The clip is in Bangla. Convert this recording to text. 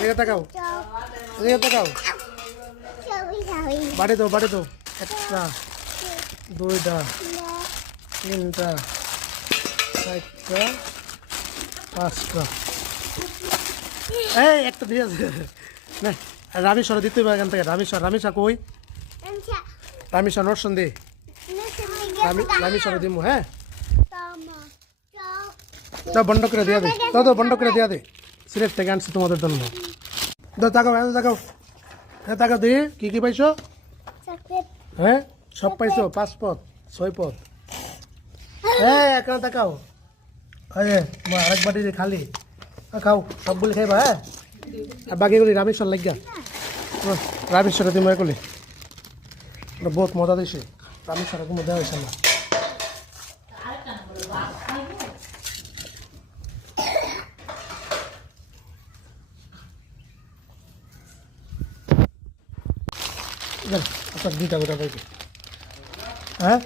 এদিকে তাকাও, এদিকে তাকাও। বাড়ি দাও একটা, দুইটা, তিনটা, চারটা, পাঁচটা। এই একটা দিয়ে আছে না। রামেশ্বর দিতে হবে এখান থেকে। রামেশ্বর কই? রামেশ্বর নরসন দে। রামেশ্বর দিব। হ্যাঁ, দাও বন্ধ করে দিয়া দে। দাও বন্ধ করে দিয়া দে। সিলেট থেকে আনছি তোমাদের জন্য। দাও তাকাও, তাকাও, হ্যাঁ তাকাও দি কি পাইছো? হ্যাঁ সব পাইছো? 5 পদ 6 পদ। হ্যাঁ এখন তাকাও। আরেক বাটি খালি খাও, সবগুলি খাইবা। হ্যাঁ, আর বাকিগুলি রামেশ্বর লাগিয়া। রামেশ্বরে তুমি করলে বহুত মজা দিছে। রামেশ্বরে কোনো দেওয়া হয়েছে না। আপনার 2টা গোটা পাইবে। হ্যাঁ